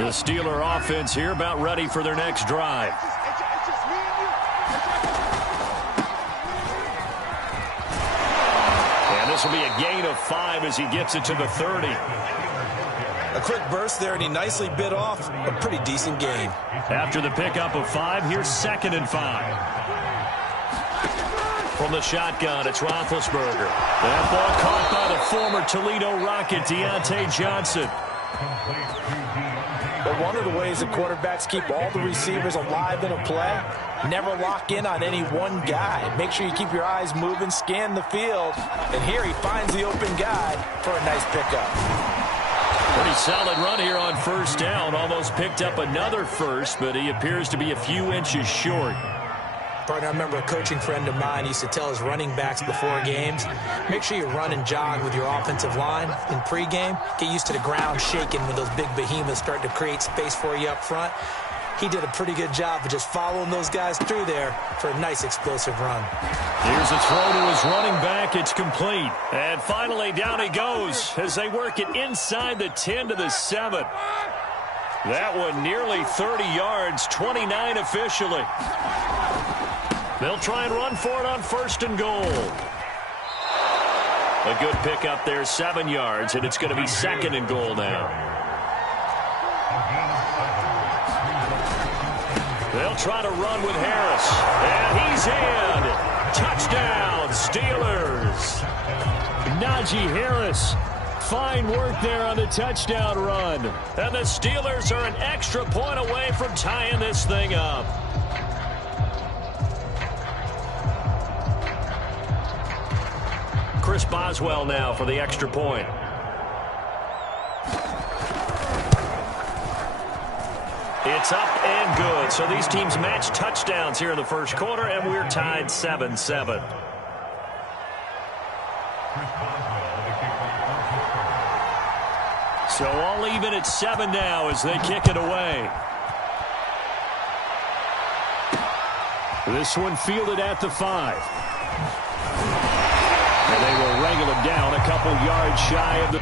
The Steeler offense here about ready for their next drive. And this will be a gain of 5 as he gets it to the 30. A quick burst there, and he nicely bit off a pretty decent gain. After the pickup of 5, here's 2nd and 5. From the shotgun, it's Roethlisberger. That ball caught by the former Toledo Rocket, Deontay Johnson. But one of the ways that quarterbacks keep all the receivers alive in a play, never lock in on any one guy. Make sure you keep your eyes moving, scan the field. And here he finds the open guy for a nice pickup. Pretty solid run here on 1st down. Almost picked up another first, but he appears to be a few inches short. Partner, I remember a coaching friend of mine used to tell his running backs before games, make sure you run and jog with your offensive line in pregame. Get used to the ground shaking when those big behemoths start to create space for you up front. He did a pretty good job of just following those guys through there for a nice explosive run. Here's a throw to his running back. It's complete. And finally down he goes as they work it inside the 10 to the 7. That one nearly 30 yards, 29 officially. They'll try and run for it on 1st and goal. A good pickup there, 7 yards, and it's going to be 2nd and goal now. They'll try to run with Harris. And he's in. Touchdown, Steelers. Najee Harris. Fine work there on the touchdown run. And the Steelers are an extra point away from tying this thing up. Chris Boswell now for the extra point. It's up and good. So these teams match touchdowns here in the 1st quarter, and we're tied 7-7. So all even at 7 now as they kick it away. This one fielded at the 5. And they will wrangle him down a couple yards shy of the...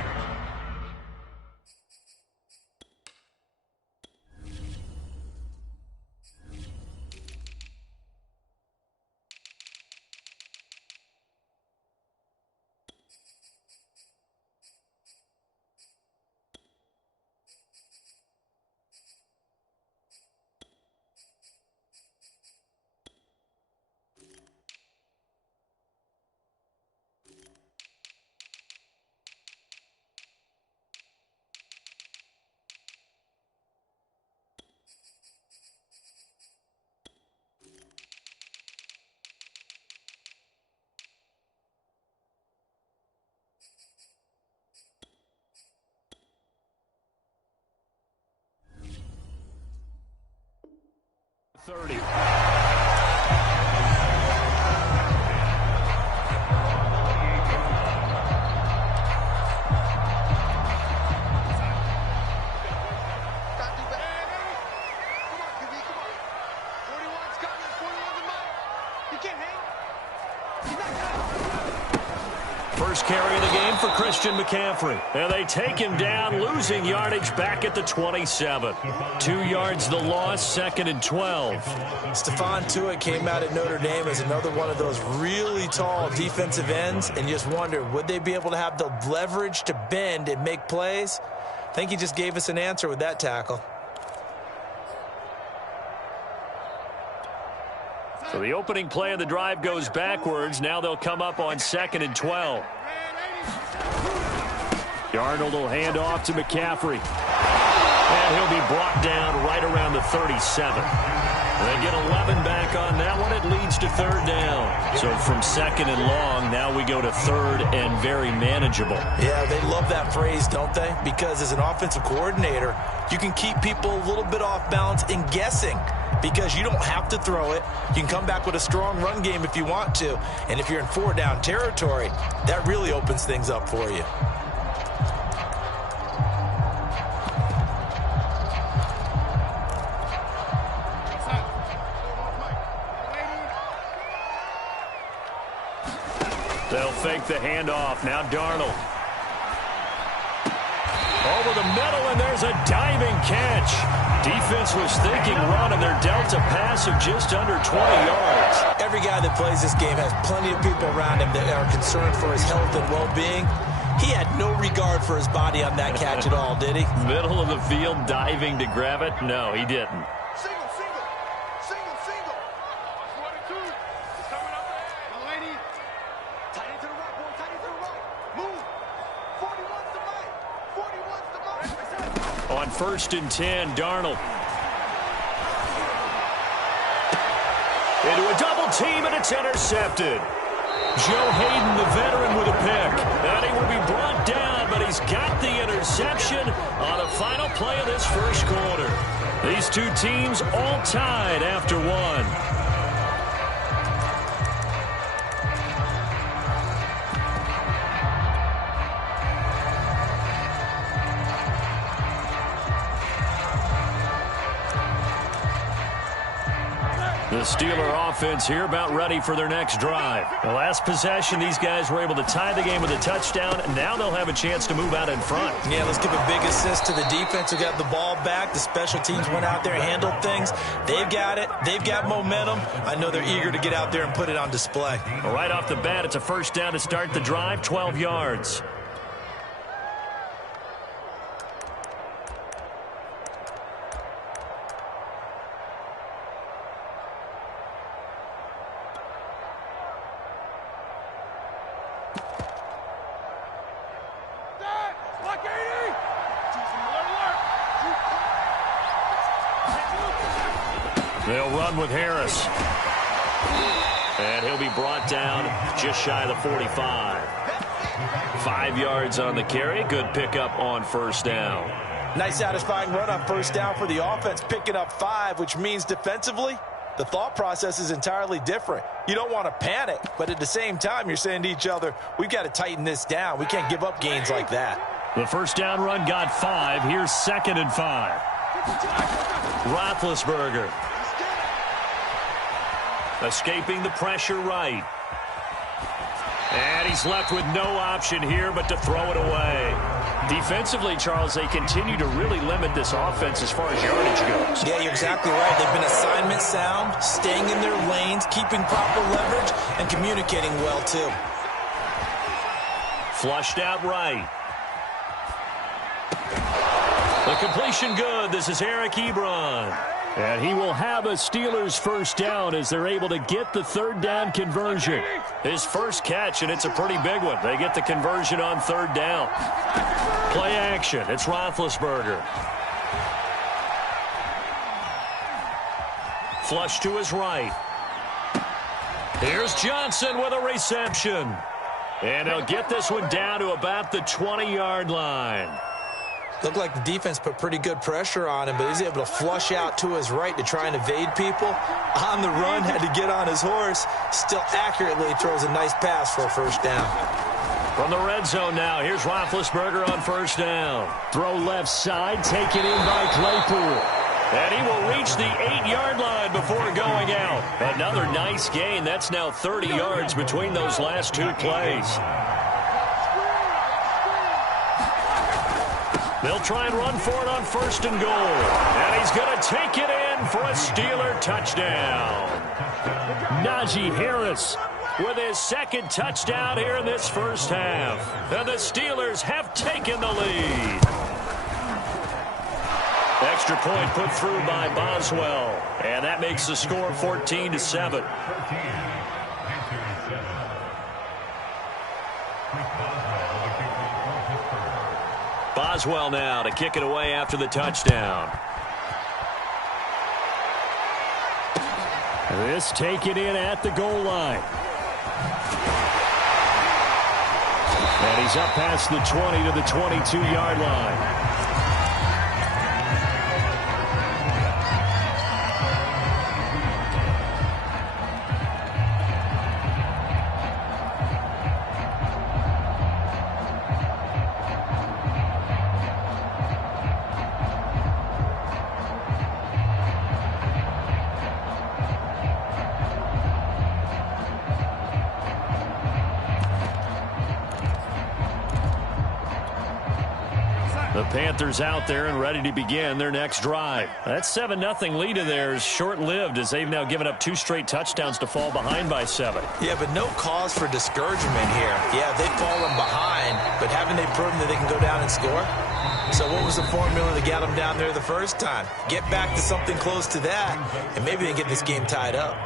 First carry of the game for Christian McCaffrey. And they take him down, losing yardage back at the 27. 2 yards the loss, 2nd and 12. Stephon Tuitt came out at Notre Dame as another one of those really tall defensive ends, and just wonder, would they be able to have the leverage to bend and make plays? I think he just gave us an answer with that tackle. So the opening play of the drive goes backwards. Now they'll come up on 2nd and 12. Darnold will hand off to McCaffrey. And he'll be brought down right around the 37. They get 11 back on that one. It leads to 3rd down. So from 2nd and long, now we go to 3rd and very manageable. Yeah, they love that phrase, don't they? Because as an offensive coordinator, you can keep people a little bit off balance and guessing. Because you don't have to throw it. You can come back with a strong run game if you want to. And if you're in 4-down territory, that really opens things up for you. They'll fake the handoff. Now Darnold. Over the middle, and there's a diving catch. Defense was thinking run, and they're dealt a pass of just under 20 yards. Every guy that plays this game has plenty of people around him that are concerned for his health and well-being. He had no regard for his body on that catch at all, did he? Middle of the field, diving to grab it? No, he didn't. On 1st and 10, Darnold. Into a double team, and it's intercepted. Joe Hayden, the veteran, with a pick. And he will be brought down, but he's got the interception on the final play of this first quarter. These two teams all tied after one. The Steeler offense here about ready for their next drive. The last possession, these guys were able to tie the game with a touchdown. Now they'll have a chance to move out in front. Yeah, let's give a big assist to the defense who got the ball back. The special teams went out there, handled things. They've got it. They've got momentum. I know they're eager to get out there and put it on display. Well, right off the bat, it's a first down to start the drive, 12 yards. They'll run with Harris. And he'll be brought down just shy of the 45. 5 yards on the carry. Good pickup on first down. Nice satisfying run on first down for the offense, picking up 5, which means defensively, the thought process is entirely different. You don't want to panic, but at the same time, you're saying to each other, we've got to tighten this down. We can't give up gains like that. The first down run got 5. Here's 2nd and 5. Roethlisberger. Escaping the pressure right. And he's left with no option here but to throw it away. Defensively, Charles, they continue to really limit this offense as far as yardage goes. Yeah, you're exactly right. They've been assignment sound, staying in their lanes, keeping proper leverage, and communicating well, too. Flushed out right. The completion good. This is Eric Ebron. And he will have a Steelers first down as they're able to get the third down conversion. His first catch, and it's a pretty big one. They get the conversion on third down. Play action. It's Roethlisberger. Flush to his right. Here's Johnson with a reception. And he'll get this one down to about the 20-yard line. Looked like the defense put pretty good pressure on him, but he's able to flush out to his right to try and evade people. On the run, had to get on his horse. Still accurately throws a nice pass for a first down. From the red zone now, here's Roethlisberger on first down. Throw left side, taken in by Claypool. And he will reach the 8-yard line before going out. Another nice gain. That's now 30 yards between those last two plays. They'll try and run for it on 1st and goal. And he's going to take it in for a Steeler touchdown. Najee Harris with his second touchdown here in this first half. And the Steelers have taken the lead. Extra point put through by Boswell. And that makes the score 14-7. Boswell now to kick it away after the touchdown. This taken in at the goal line. And he's up past the 20 to the 22-yard line. The Panthers out there and ready to begin their next drive. That 7-0 lead of theirs short-lived as they've now given up 2 straight touchdowns to fall behind by 7. Yeah, but no cause for discouragement here. Yeah, they've fallen behind, but haven't they proven that they can go down and score? So what was the formula that got them down there the first time? Get back to something close to that, and maybe they get this game tied up.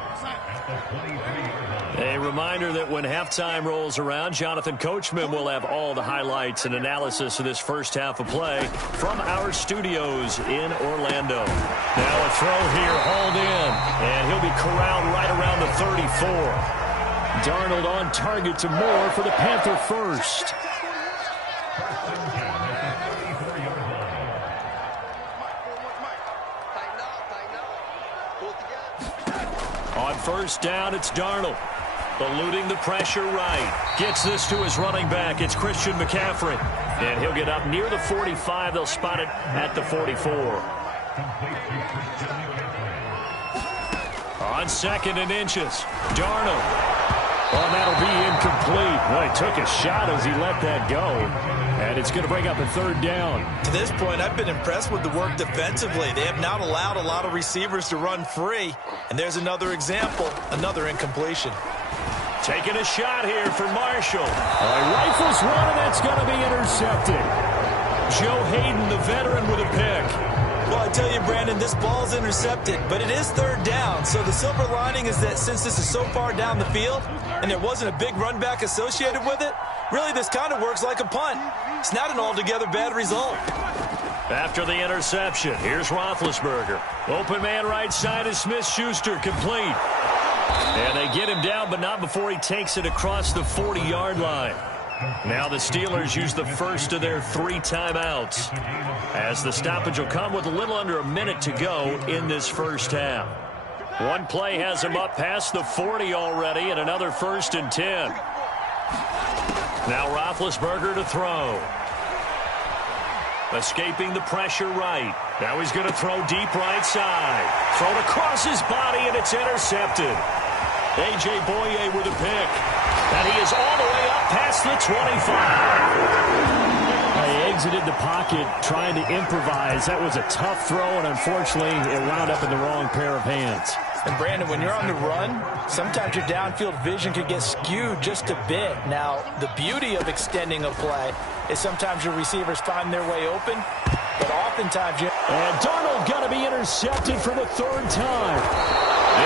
A reminder that when halftime rolls around, Jonathan Coachman will have all the highlights and analysis of this first half of play from our studios in Orlando. Now a throw here, hauled in, and he'll be corralled right around the 34. Darnold on target to Moore for the Panther first. On first down, it's Darnold. Eluding the pressure right. Gets this to his running back. It's Christian McCaffrey. And he'll get up near the 45. They'll spot it at the 44. On 2nd and inches. Darnold. Oh, that'll be incomplete. Well, he took a shot as he let that go. And it's going to bring up a 3rd down. To this point, I've been impressed with the work defensively. They have not allowed a lot of receivers to run free. And there's another example, another incompletion. Taking a shot here for Marshall. Rifles one, and that's going to be intercepted. Joe Hayden, the veteran, with a pick. Well, I tell you, Brandon, this ball's intercepted, but it is 3rd down. So the silver lining is that since this is so far down the field and there wasn't a big run back associated with it, really this kind of works like a punt. It's not an altogether bad result. After the interception, here's Roethlisberger. Open man right side is Smith-Schuster, complete. And they get him down, but not before he takes it across the 40-yard line. Now the Steelers use the first of their 3 timeouts, as the stoppage will come with a little under a minute to go in this first half. One play has him up past the 40 already, and another 1st and 10. Now Roethlisberger to throw. Escaping the pressure right. Now he's going to throw deep right side. Thrown across his body, and it's intercepted. A.J. Boye with a pick. And he is all the way up past the 25. He exited the pocket trying to improvise. That was a tough throw, and unfortunately, it wound up in the wrong pair of hands. And, Brandon, when you're on the run, sometimes your downfield vision could get skewed just a bit. Now, the beauty of extending a play is sometimes your receivers find their way open, but oftentimes you... And Darnold got to be intercepted for the 3rd time.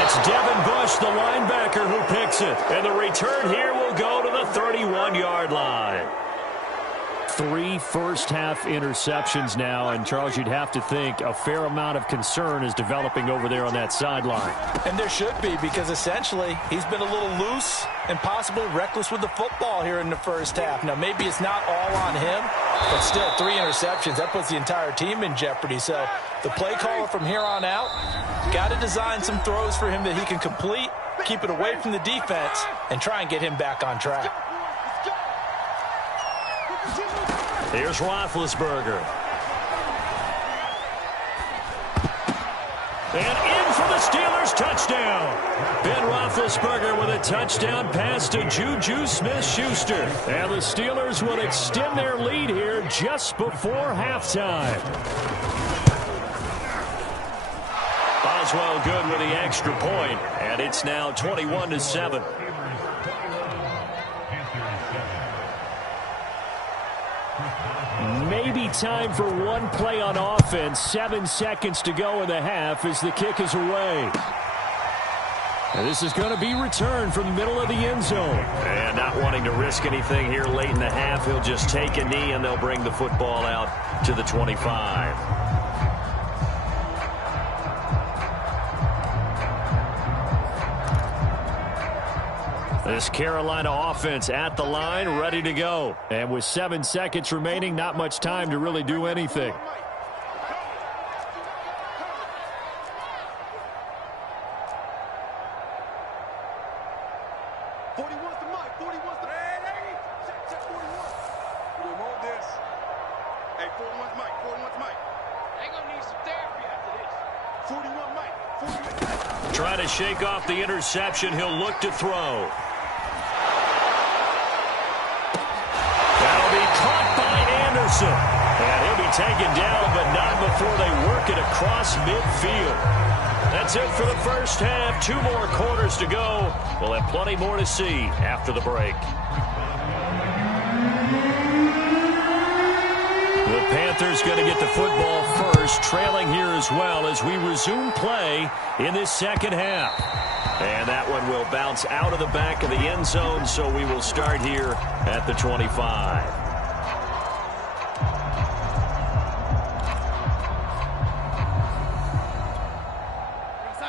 It's Devin Bush, the linebacker, who picks it. And the return here will go to the 31-yard line. 3 first-half interceptions now, and Charles, you'd have to think a fair amount of concern is developing over there on that sideline. And there should be, because essentially he's been a little loose and possibly reckless with the football here in the first half. Now, maybe it's not all on him, but still 3 interceptions. That puts the entire team in jeopardy. So the play caller from here on out got to design some throws for him that he can complete, keep it away from the defense, and try and get him back on track. Here's Roethlisberger. And in for the Steelers, touchdown. Ben Roethlisberger with a touchdown pass to Juju Smith-Schuster. And the Steelers will extend their lead here just before halftime. Boswell good with the extra point, and it's now 21-7. Maybe time for one play on offense. 7 seconds to go in the half as the kick is away. And this is going to be returned from the middle of the end zone. And not wanting to risk anything here late in the half, he'll just take a knee and they'll bring the football out to the 25. This Carolina offense at the line, ready to go. And with 7 seconds remaining, not much time to really do anything. Trying to shake off the interception. He'll look to throw. That'll be caught by Anderson. And he'll be taken down, but not before they work it across midfield. That's it for the first half. 2 more quarters to go. We'll have plenty more to see after the break. The Panthers going to get the football first, trailing here as well as we resume play in this second half. And that one will bounce out of the back of the end zone, so we will start here at the 25.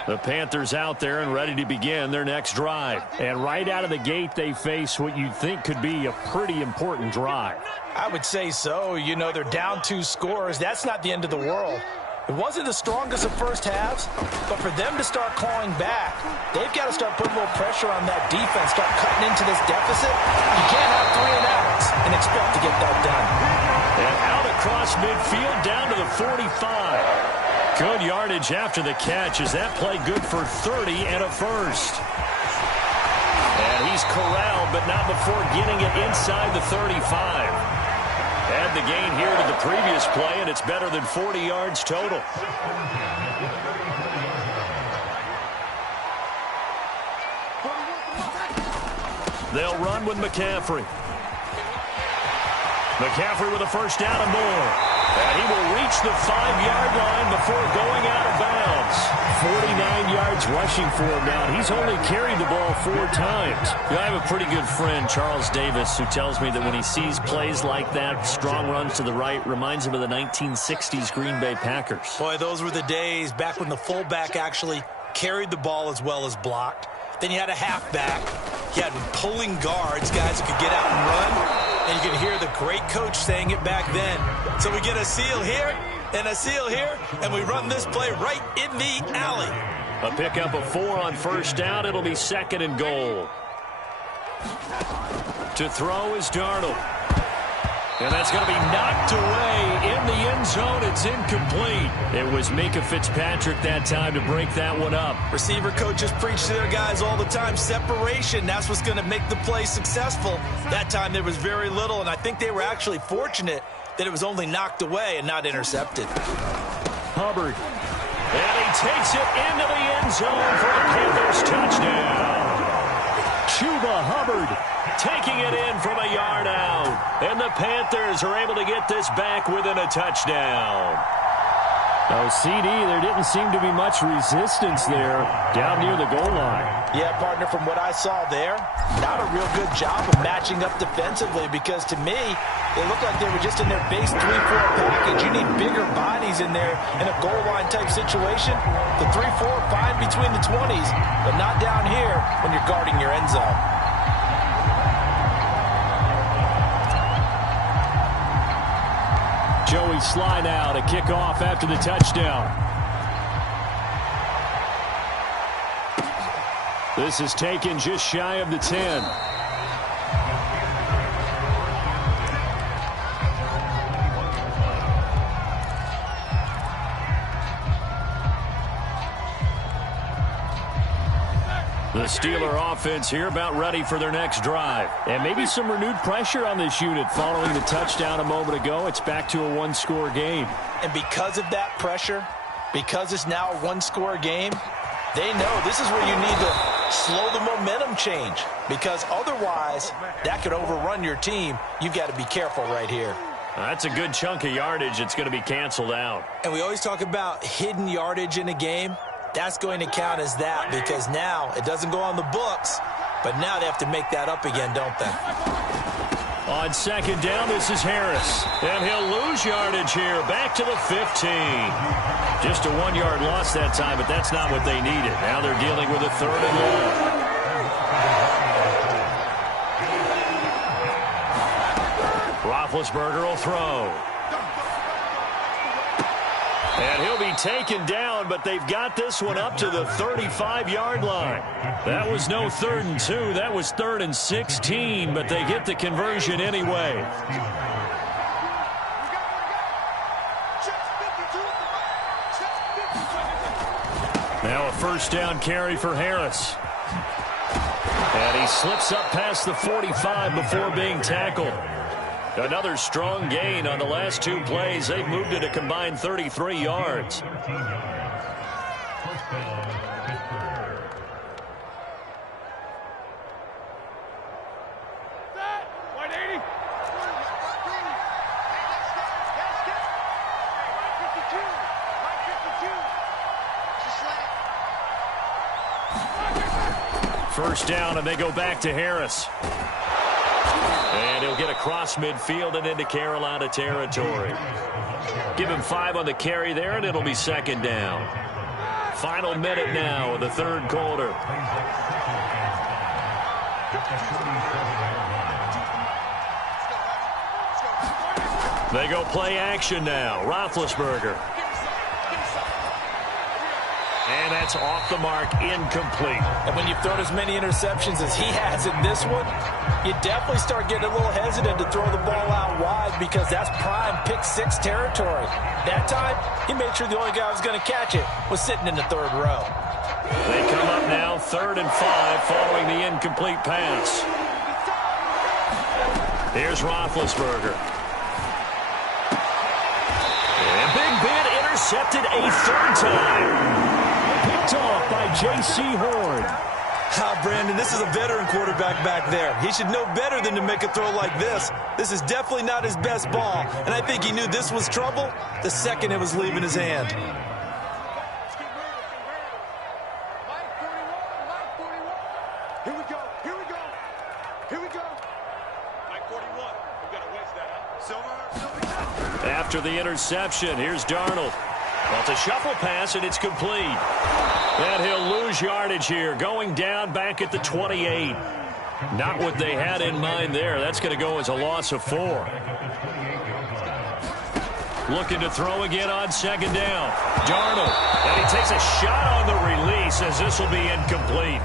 The Panthers out there and ready to begin their next drive. And right out of the gate, they face what you'd think could be a pretty important drive. I would say so. You know, they're down 2 scores. That's not the end of the world. It wasn't the strongest of first halves, but for them to start clawing back, they've got to start putting a little pressure on that defense, start cutting into this deficit. You can't have 3 and outs and expect to get that done. And out across midfield down to the 45. Good yardage after the catch as that play good for 30 and a first. And he's corralled, but not before getting it inside the 35. Add the gain here to the previous play, and it's better than 40 yards total. They'll run with McCaffrey. McCaffrey with a first down and more. And he will reach the 5-yard line before going out of bounds. 49 yards rushing for him now. He's only carried the ball 4 times. I have a pretty good friend, Charles Davis, who tells me that when he sees plays like that, strong runs to the right, reminds him of the 1960s Green Bay Packers. Boy, those were the days back when the fullback actually carried the ball as well as blocked. Then you had a halfback. You had pulling guards, guys who could get out and run. And you can hear the great coach saying it back then. So we get a seal here and a seal here, and we run this play right in the alley. A pickup of 4 on first down. It'll be 2nd and goal. To throw is Darnold. And that's going to be knocked away in the end zone. It's incomplete. It was Micah Fitzpatrick that time to break that one up. Receiver coaches preach to their guys all the time. Separation, that's what's going to make the play successful. That time there was very little, and I think they were actually fortunate that it was only knocked away and not intercepted. Hubbard. And he takes it into the end zone for a Panthers touchdown. Chuba Hubbard taking it in from a yard out. And the Panthers are able to get this back within a touchdown. Oh, CD, there didn't seem to be much resistance there down near the goal line. Yeah, partner, from what I saw there, not a real good job of matching up defensively because to me, they looked like they were just in their base 3-4 package. You need bigger bodies in there in a goal line type situation. The 3-4 fine between the 20s, but not down here when you're guarding your end zone. Joey Sly now to kick off after the touchdown. This is taken just shy of the 10. The Steeler offense here about ready for their next drive. And maybe some renewed pressure on this unit following the touchdown a moment ago. It's back to a 1-score game. And because of that pressure, because it's now a 1-score game, they know this is where you need to slow the momentum change. Because otherwise, that could overrun your team. You've got to be careful right here. That's a good chunk of yardage. It's going to be canceled out. And we always talk about hidden yardage in a game. That's going to count as that because now it doesn't go on the books, but now they have to make that up again, don't they? On second down, this is Harris. And he'll lose yardage here. Back to the 15. Just a 1-yard loss that time, but that's not what they needed. Now they're dealing with a 3rd and long. Roethlisberger will throw. And he'll be taken down, but they've got this one up to the 35-yard line. That was no 3rd and 2. That was 3rd and 16, but they get the conversion anyway. Now a first down carry for Harris. And he slips up past the 45 before being tackled. Another strong gain on the last 2 plays. They've moved it a combined 33 yards. First down, and they go back to Harris. And he'll get across midfield and into Carolina territory. Give him 5 on the carry there, and it'll be second down. Final minute now of the third quarter. They go play action now. Roethlisberger. And that's off the mark, incomplete. And when you've thrown as many interceptions as he has in this one, you definitely start getting a little hesitant to throw the ball out wide because that's prime pick 6 territory. That time, he made sure the only guy who was going to catch it was sitting in the third row. They come up now 3rd and 5 following the incomplete pass. Here's Roethlisberger. And Big Ben intercepted a 3rd time. Picked off by J.C. Horn. Brandon, this is a veteran quarterback back there. He should know better than to make a throw like this. This is definitely not his best ball, and I think he knew this was trouble the second it was leaving his hand. Here we go. Here we go. Mike 41. We've got to wedge that. Silver. After the interception, here's Darnold. Well, it's a shuffle pass, and it's complete. And he'll lose yardage here, going down back at the 28. Not what they had in mind there. That's going to go as a loss of 4. Looking to throw again on second down. Darnold. And he takes a shot on the release as this will be incomplete.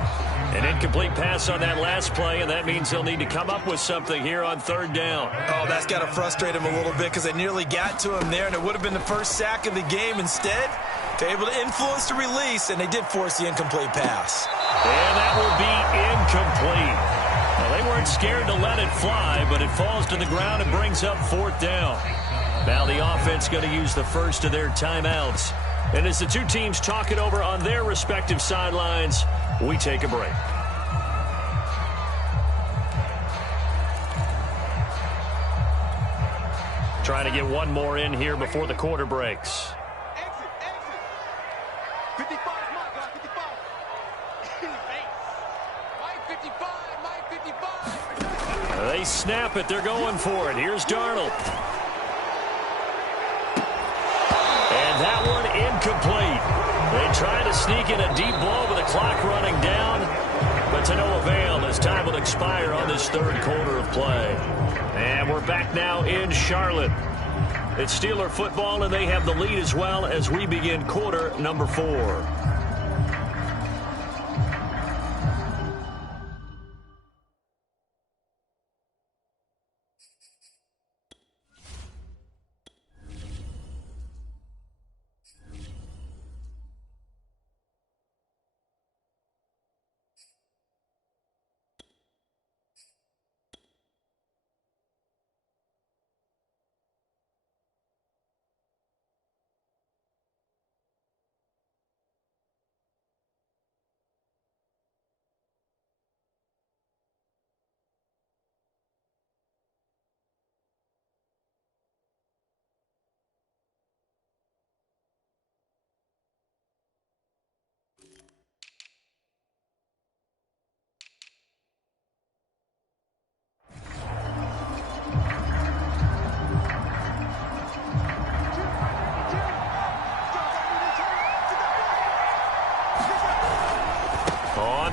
An incomplete pass on that last play, and that means he'll need to come up with something here on 3rd down. Oh, that's got to frustrate him a little bit because they nearly got to him there, and it would have been the first sack of the game. Instead, they're able to influence the release, and they did force the incomplete pass. And that will be incomplete. Well, they weren't scared to let it fly, but it falls to the ground and brings up 4th down. Now the offense going to use the first of their timeouts. And as the two teams talk it over on their respective sidelines, we take a break. Trying to get one more in here before the quarter breaks. Exit. 55, Mike, 55. Mike 55. They snap it. They're going for it. Here's Darnold. And that one incomplete. They try to sneak in a deep ball with the clock running down, but to no avail as time will expire on this 3rd quarter of play. And we're back now in Charlotte. It's Steeler football, and they have the lead as well as we begin quarter number 4.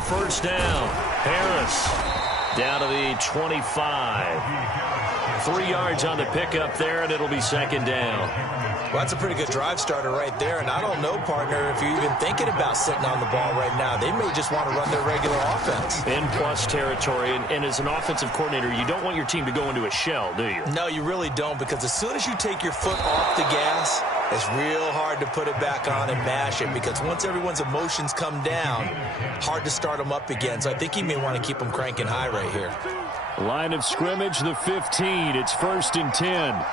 First down. Harris down to the 25. 3 yards on the pickup there, and it'll be second down. Well, that's a pretty good drive starter right there, and I don't know, partner, if you're even thinking about sitting on the ball right now. They may just want to run their regular offense. In plus territory, and as an offensive coordinator, you don't want your team to go into a shell, do you? No, you really don't, because as soon as you take your foot off the gas, it's real hard to put it back on and mash it, because once everyone's emotions come down, hard to start them up again. So I think he may want to keep them cranking high right here. Line of scrimmage, the 15. It's 1st and 10.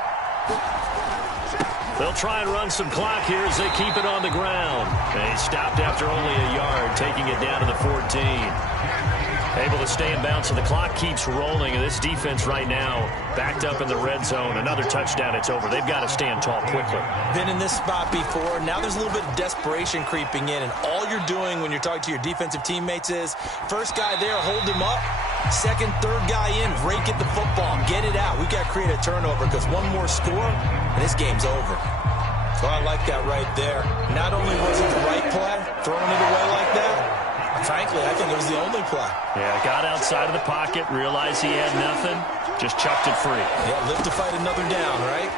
They'll try and run some clock here as they keep it on the ground. They stopped after only a yard, taking it down to the 14. Able to stay in bounds, so the clock keeps rolling. And this defense right now backed up in the red zone. Another touchdown, it's over. They've got to stand tall quickly. Been in this spot before. Now there's a little bit of desperation creeping in. And all you're doing when you're talking to your defensive teammates is, first guy there, hold him up. Second, third guy in, rake at the football. Get it out. We've got to create a turnover because one more score, and this game's over. So I like that right there. Not only was it the right play, throwing it away like that, frankly, I think it was the only play. Yeah, got outside of the pocket, realized he had nothing, just chucked it free. Yeah, live to fight another down, right?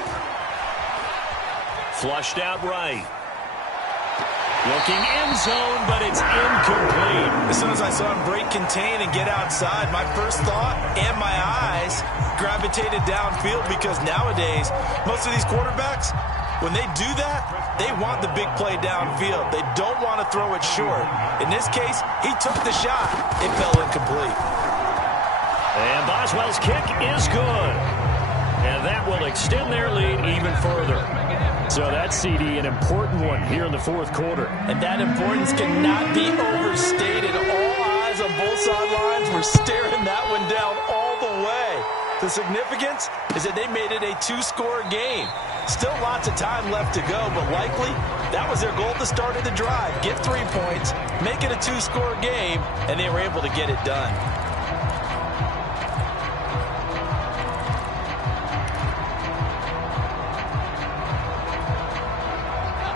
Flushed out right. Looking end zone, but it's incomplete. As soon as I saw him break contain and get outside, my first thought and my eyes gravitated downfield because nowadays, most of these quarterbacks, when they do that, they want the big play downfield. They don't want to throw it short. In this case, he took the shot. It fell incomplete. And Boswell's kick is good. And that will extend their lead even further. So that's, CD, an important one here in the fourth quarter. And that importance cannot be overstated. All eyes on both sidelines were staring that one down all the way. The significance is that they made it a two-score game. Still lots of time left to go, but likely that was their goal at the start of the drive. Get 3 points, make it a two-score game, and they were able to get it done.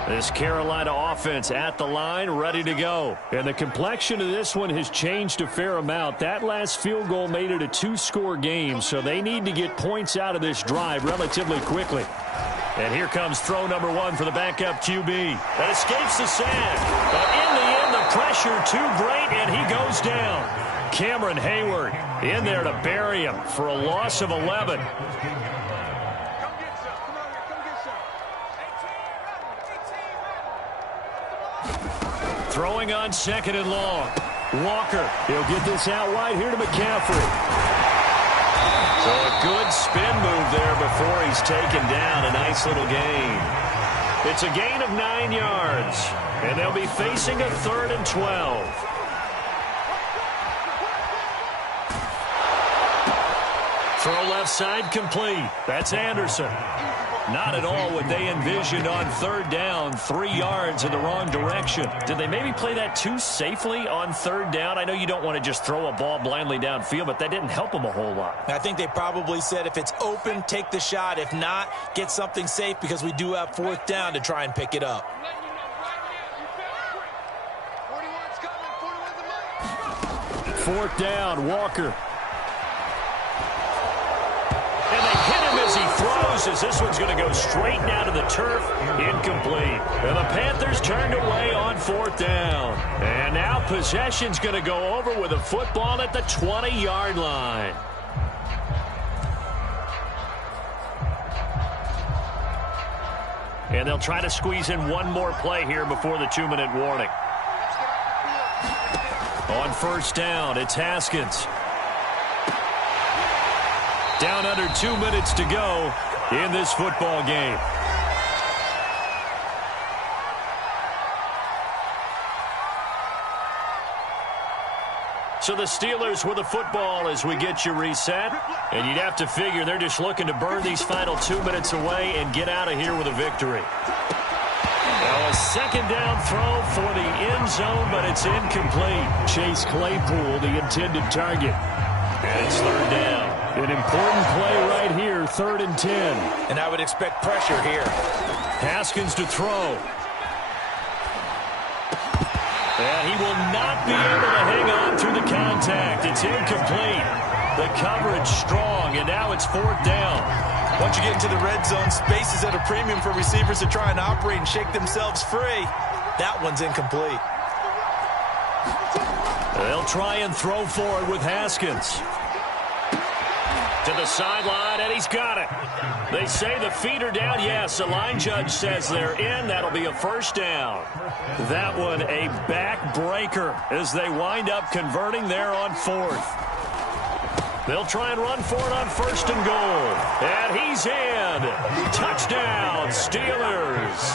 This Carolina offense at the line, ready to go. And the complexion of this one has changed a fair amount. That last field goal made it a two-score game, so they need to get points out of this drive relatively quickly. And here comes throw number one for the backup QB. That escapes the sack. But in the end, the pressure too great, and he goes down. Cameron Hayward in there to bury him for a loss of 11. Throwing on 2nd and long. Walker, he'll get this out wide here to McCaffrey. So a good spin move there before he's taken down. A nice little gain. It's a gain of 9 yards. And they'll be facing a 3rd and 12. Throw left side complete. That's Anderson. Not at all what they envisioned on 3rd down, 3 yards in the wrong direction. Did they maybe play that too safely on 3rd down? I know you don't want to just throw a ball blindly downfield, but that didn't help them a whole lot. I think they probably said if it's open, take the shot. If not, get something safe because we do have 4th down to try and pick it up. 4th down, Walker. And they hit him as he throws, as this one's going to go straight down to the turf. Incomplete. And the Panthers turned away on 4th down. And now possession's going to go over with a football at the 20-yard line. And they'll try to squeeze in one more play here before the 2-minute warning. On 1st down, it's Haskins. Down under 2 minutes to go in this football game. So the Steelers with the football as we get you reset. And you'd have to figure they're just looking to burn these final 2 minutes away and get out of here with a victory. Now a 2nd down throw for the end zone, but it's incomplete. Chase Claypool, the intended target. And it's 3rd down. An important play right here, 3rd and 10. And I would expect pressure here. Haskins to throw. And he will not be able to hang on through the contact. It's incomplete. The coverage strong, and now it's 4th down. Once you get into the red zone, space is at a premium for receivers to try and operate and shake themselves free. That one's incomplete. They'll try and throw forward with Haskins. To the sideline, and he's got it. They say the feet are down. Yes, the line judge says they're in. That'll be a 1st down. That one a backbreaker as they wind up converting there on 4th. They'll try and run for it on 1st and goal. And he's in. Touchdown, Steelers.